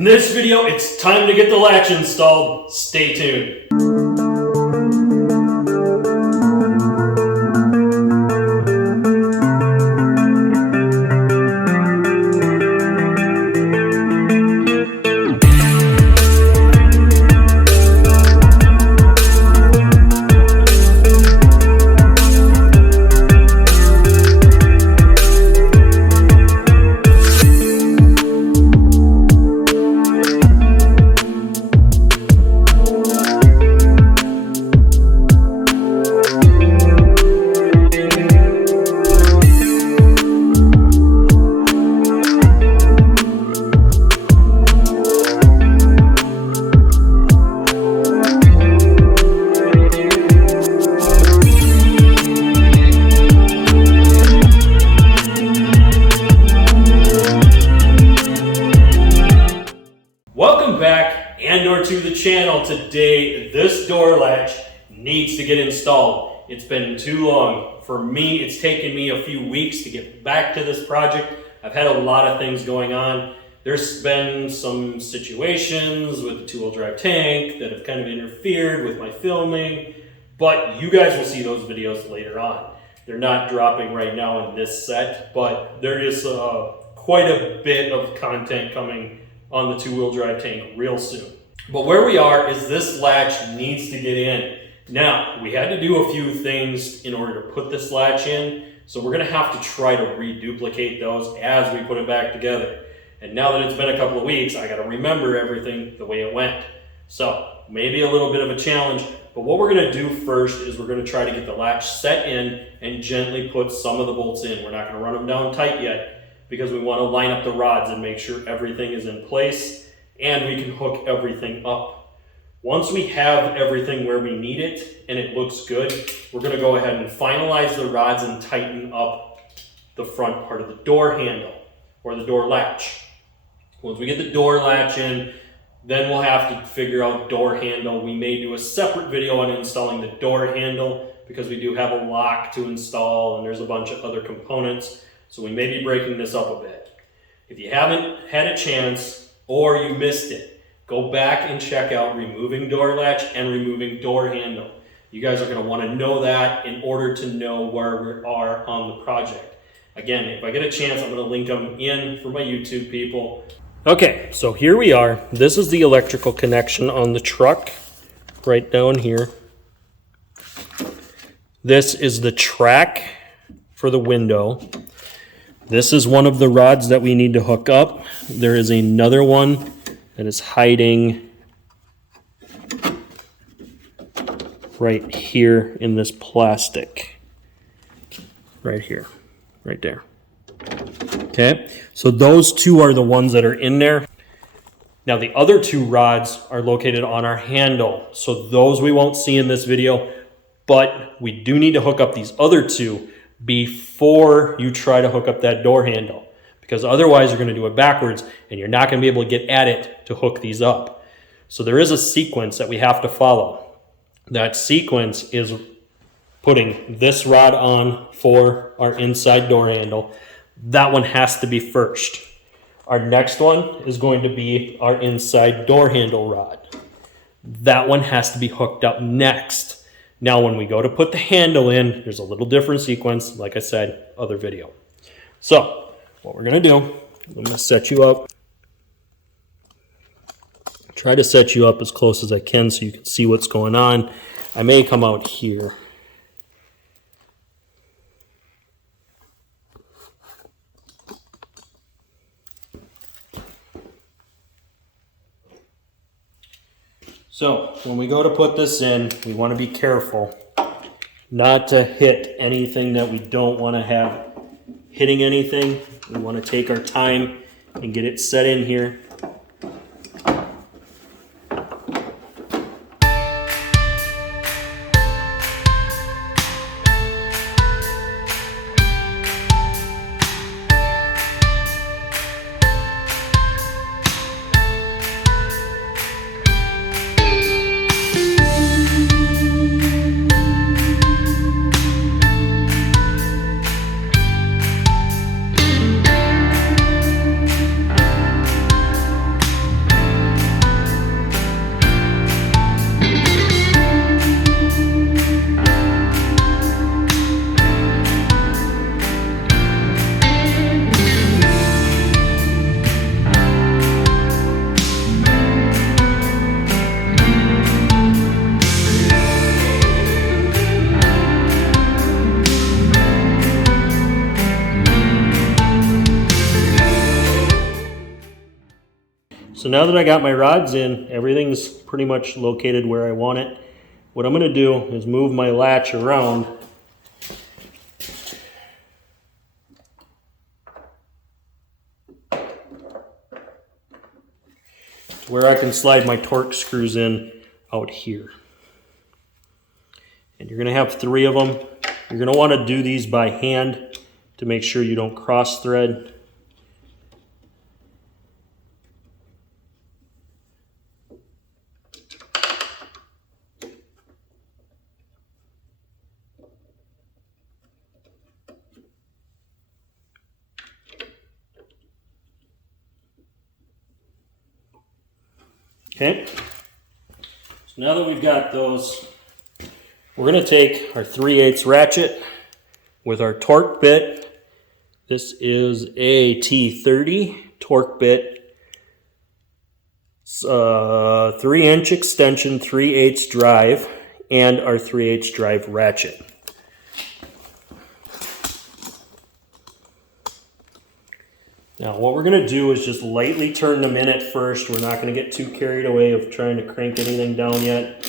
In this video, it's time to get the latch installed. Stay tuned. To the channel. Today, this door latch needs to get installed. It's been too long. For me, it's taken me a few weeks to get back to this project. I've had a lot of things going on. There's been some situations with the two-wheel drive tank that have kind of interfered with my filming, but you guys will see those videos later on. They're not dropping right now in this set, but there is quite a bit of content coming on the two-wheel drive tank real soon. But where we are is this latch needs to get in. Now, we had to do a few things in order to put this latch in, so we're gonna have to try to reduplicate those as we put it back together. And now that it's been a couple of weeks, I gotta remember everything the way it went. So, maybe a little bit of a challenge, but what we're gonna do first is we're gonna try to get the latch set in and gently put some of the bolts in. We're not gonna run them down tight yet because we wanna line up the rods and make sure everything is in place and we can hook everything up. Once we have everything where we need it and it looks good, we're gonna go ahead and finalize the rods and tighten up the front part of the door handle or the door latch. Once we get the door latch in, then we'll have to figure out door handle. We may do a separate video on installing the door handle because we do have a lock to install and there's a bunch of other components. So we may be breaking this up a bit. If you haven't had a chance, or you missed it, go back and check out removing door latch and removing door handle. You guys are gonna wanna know that in order to know where we are on the project. Again, if I get a chance, I'm gonna link them in for my YouTube people. Okay, so here we are. This is the electrical connection on the truck, right down here. This is the track for the window. This is one of the rods that we need to hook up. There is another one that is hiding right here in this plastic. Right here, right there. Okay, so those two are the ones that are in there. Now the other two rods are located on our handle. So those we won't see in this video, but we do need to hook up these other two before you try to hook up that door handle, because otherwise you're going to do it backwards and you're not going to be able to get at it to hook these up. So there is a sequence that we have to follow. That sequence is putting this rod on for our inside door handle. That one has to be first. Our next one is going to be our inside door handle rod. That one has to be hooked up next. Now, when we go to put the handle in, there's a little different sequence, like I said, other video. So, what we're gonna do, I'm gonna set you up. Try to set you up as close as I can so you can see what's going on. I may come out here. So when we go to put this in, we want to be careful not to hit anything that we don't want to have hitting anything. We want to take our time and get it set in here. So now that I got my rods in, everything's pretty much located where I want it. What I'm going to do is move my latch around to where I can slide my torque screws in out here. And you're going to have 3 of them. You're going to want to do these by hand to make sure you don't cross thread. Okay, so now that we've got those, we're going to take our 3/8 ratchet with our torque bit. This is a T30 torque bit, 3-inch extension, 3/8 drive, and our 3/8 drive ratchet. Now what we're going to do is just lightly turn them in at first. We're not going to get too carried away of trying to crank anything down yet.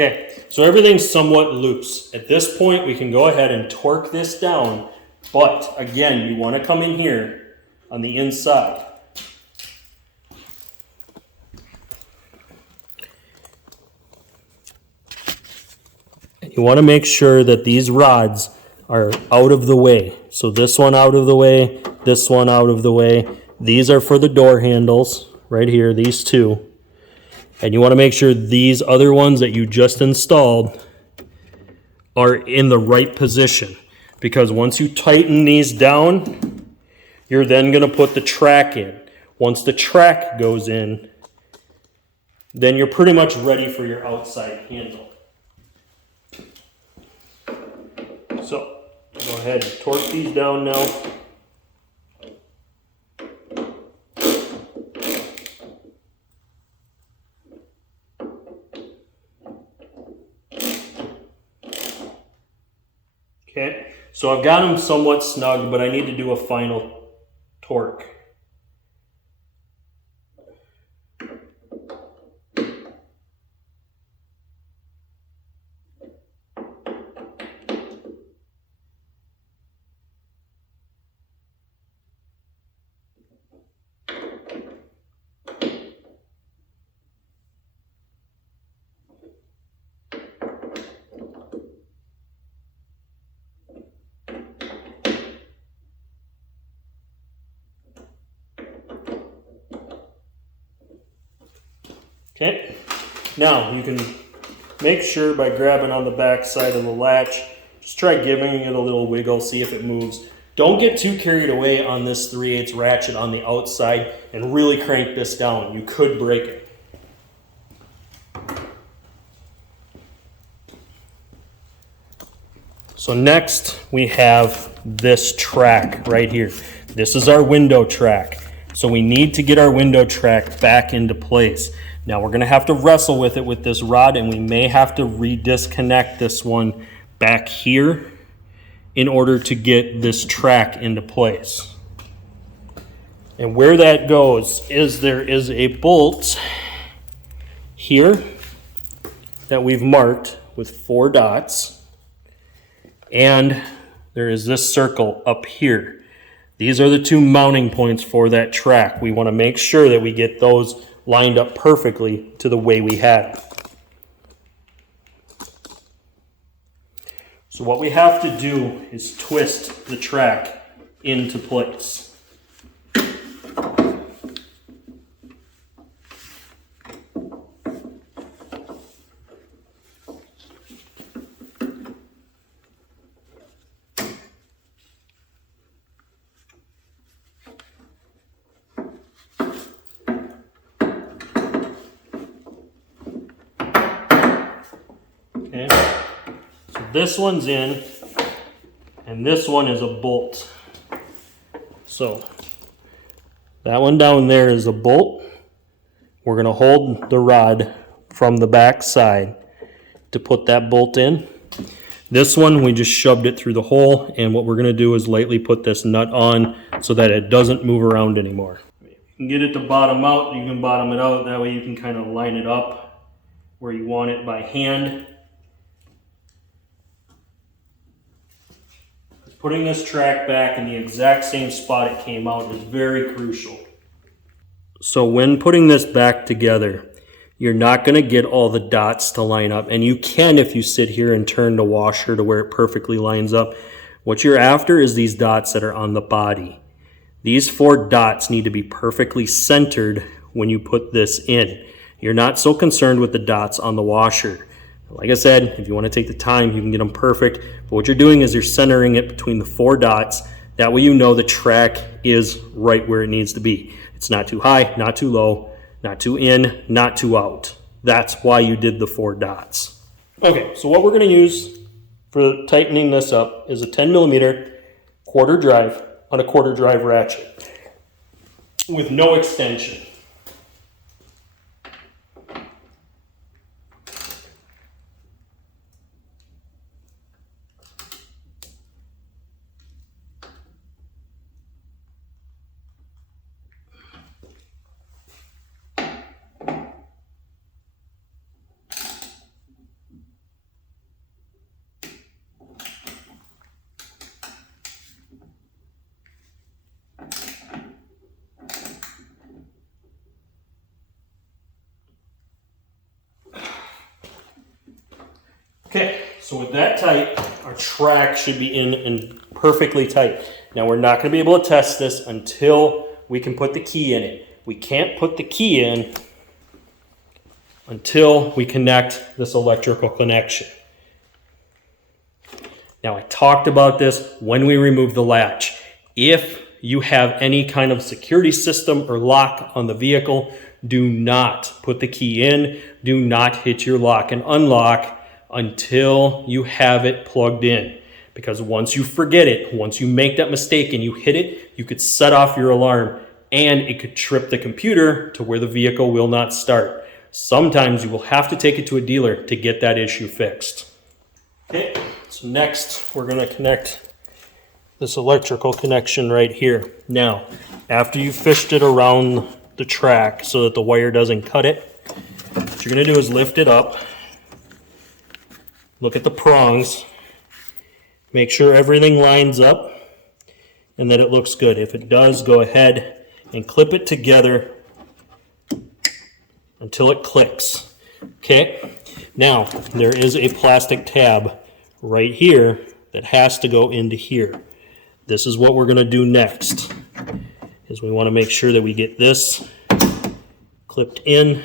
Okay, so everything's somewhat loose. At this point, we can go ahead and torque this down, but again, you want to come in here on the inside. And you want to make sure that these rods are out of the way. So this one out of the way, this one out of the way. These are for the door handles, right here, these 2. And you want to make sure these other ones that you just installed are in the right position. Because once you tighten these down, you're then going to put the track in. Once the track goes in, then you're pretty much ready for your outside handle. So, go ahead and torque these down now. Okay, so I've got them somewhat snug, but I need to do a final torque. Okay, now you can make sure by grabbing on the back side of the latch, just try giving it a little wiggle, see if it moves. Don't get too carried away on this 3/8 ratchet on the outside and really crank this down. You could break it. So next we have this track right here. This is our window track. So we need to get our window track back into place. Now we're going to have to wrestle with it with this rod, and we may have to re-disconnect this one back here in order to get this track into place. And where that goes is there is a bolt here that we've marked with 4 dots, and there is this circle up here. These are the 2 mounting points for that track. We want to make sure that we get those lined up perfectly to the way we had it. So what we have to do is twist the track into place. Okay. this one's in, and this one is a bolt. So that one down there is a bolt. We're going to hold the rod from the back side to put that bolt in. This one, we just shoved it through the hole, and what we're going to do is lightly put this nut on so that it doesn't move around anymore. You can get it to bottom out, you can bottom it out, that way you can kind of line it up where you want it by hand. Putting this track back in the exact same spot it came out is very crucial. So when putting this back together, you're not going to get all the dots to line up, and you can if you sit here and turn the washer to where it perfectly lines up. What you're after is these dots that are on the body. These 4 dots need to be perfectly centered when you put this in. You're not so concerned with the dots on the washer. Like I said, if you want to take the time, you can get them perfect. But what you're doing is you're centering it between the 4 dots. That way you know the track is right where it needs to be. It's not too high, not too low, not too in, not too out. That's why you did the 4 dots. Okay, so what we're going to use for tightening this up is a 10mm quarter drive on a quarter drive ratchet with no extension. Okay, so with that tight, our track should be in and perfectly tight. Now we're not going to be able to test this until we can put the key in it. We can't put the key in until we connect this electrical connection. Now I talked about this when we removed the latch. If you have any kind of security system or lock on the vehicle, do not put the key in. Do not hit your lock and unlock until you have it plugged in. Because once you forget it, once you make that mistake and you hit it, you could set off your alarm and it could trip the computer to where the vehicle will not start. Sometimes you will have to take it to a dealer to get that issue fixed. Okay, so next we're going to connect this electrical connection right here. Now, after you've fished it around the track so that the wire doesn't cut it, what you're going to do is lift it up. Look at the prongs, make sure everything lines up and that it looks good. If it does, go ahead and clip it together until it clicks. Okay, now there is a plastic tab right here that has to go into here. This is what we're going to do next, is we want to make sure that we get this clipped in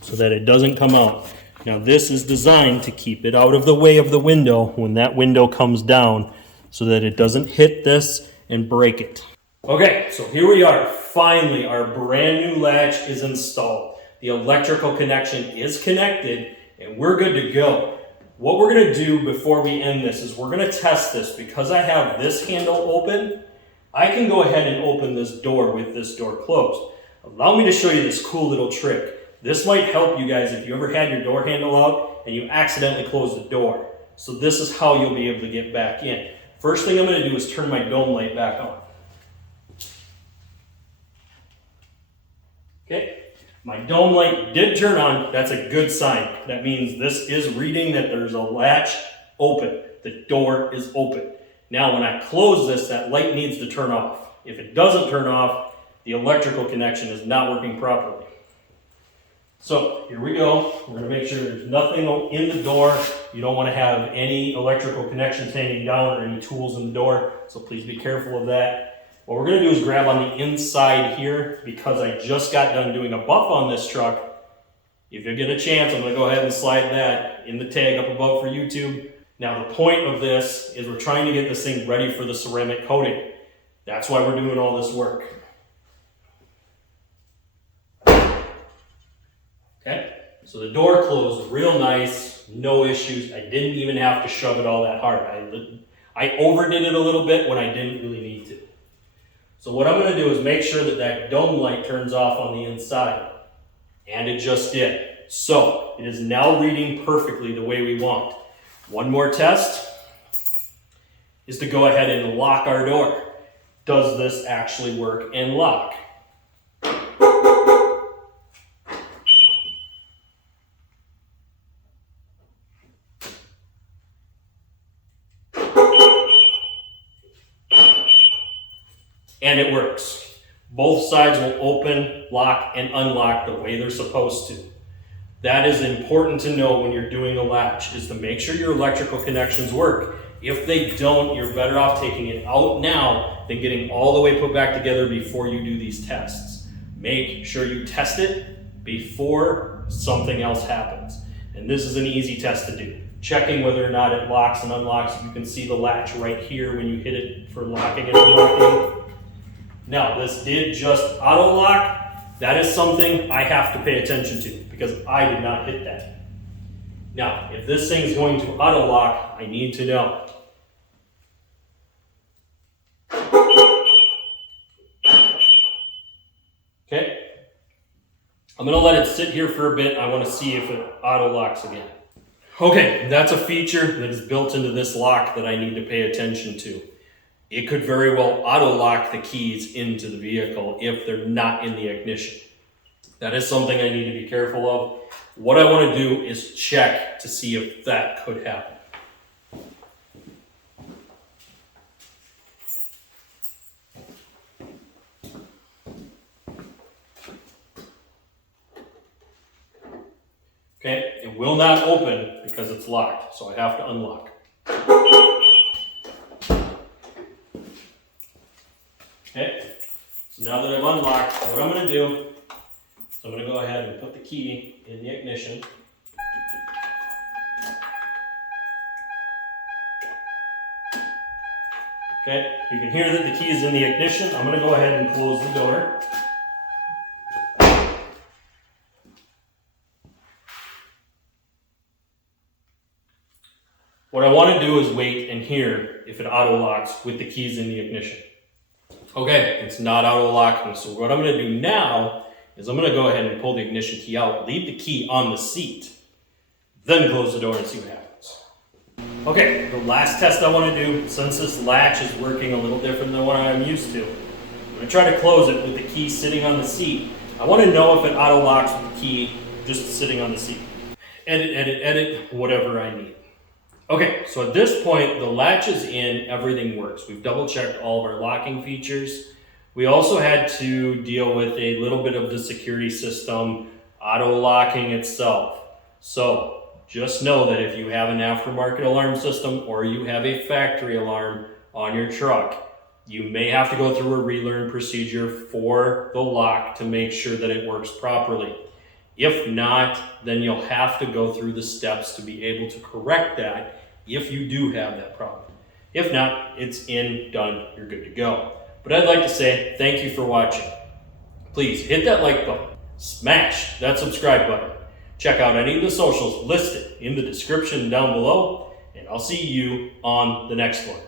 so that it doesn't come out. Now this is designed to keep it out of the way of the window when that window comes down so that it doesn't hit this and break it. Okay, so here we are. Finally, our brand new latch is installed. The electrical connection is connected and we're good to go. What we're going to do before we end this is we're going to test this. Because I have this handle open, I can go ahead and open this door with this door closed. Allow me to show you this cool little trick. This might help you guys if you ever had your door handle out and you accidentally closed the door. So this is how you'll be able to get back in. First thing I'm going to do is turn my dome light back on. Okay, my dome light did turn on. That's a good sign. That means this is reading that there's a latch open. The door is open. Now when I close this, that light needs to turn off. If it doesn't turn off, the electrical connection is not working properly. So here we go. We're going to make sure there's nothing in the door. You don't want to have any electrical connections hanging down or any tools in the door. So please be careful of that. What we're going to do is grab on the inside here because I just got done doing a buff on this truck. If you get a chance, I'm going to go ahead and slide that in the tag up above for YouTube. Now the point of this is we're trying to get this thing ready for the ceramic coating. That's why we're doing all this work. Okay, so the door closed real nice, no issues. I didn't even have to shove it all that hard. I overdid it a little bit when I didn't really need to. So what I'm going to do is make sure that that dome light turns off on the inside. And it just did. So it is now reading perfectly the way we want. One more test is to go ahead and lock our door. Does this actually work and lock? And it works. Both sides will open, lock, and unlock the way they're supposed to. That is important to know when you're doing a latch, is to make sure your electrical connections work. If they don't, you're better off taking it out now than getting all the way put back together before you do these tests. Make sure you test it before something else happens. And this is an easy test to do. Checking whether or not it locks and unlocks. You can see the latch right here when you hit it for locking and unlocking. Now, this did just auto lock. That is something I have to pay attention to because I did not hit that. Now, if this thing's going to auto lock, I need to know. Okay. I'm going to let it sit here for a bit. I want to see if it auto locks again. Okay, that's a feature that is built into this lock that I need to pay attention to. It could very well auto lock the keys into the vehicle if they're not in the ignition. That is something I need to be careful of. What I want to do is check to see if that could happen. Okay, it will not open because it's locked, so I have to unlock. Okay, so now that I've unlocked, what I'm going to do is I'm going to go ahead and put the key in the ignition. Okay, you can hear that the key is in the ignition. I'm going to go ahead and close the door. What I want to do is wait and hear if it auto locks with the keys in the ignition. Okay, it's not auto locking, so what I'm going to do now is I'm going to go ahead and pull the ignition key out, leave the key on the seat, then close the door and see what happens. Okay, the last test I want to do, since this latch is working a little different than what I'm used to, I'm going to try to close it with the key sitting on the seat. I want to know if it auto locks with the key just sitting on the seat. Edit, whatever I need. Okay, so at this point, the latch is in, everything works. We've double checked all of our locking features. We also had to deal with a little bit of the security system auto locking itself. So just know that if you have an aftermarket alarm system or you have a factory alarm on your truck, you may have to go through a relearn procedure for the lock to make sure that it works properly. If not, then you'll have to go through the steps to be able to correct that if you do have that problem. If not, it's in, done, you're good to go. But I'd like to say thank you for watching. Please hit that like button, smash that subscribe button. Check out any of the socials listed in the description down below, and I'll see you on the next one.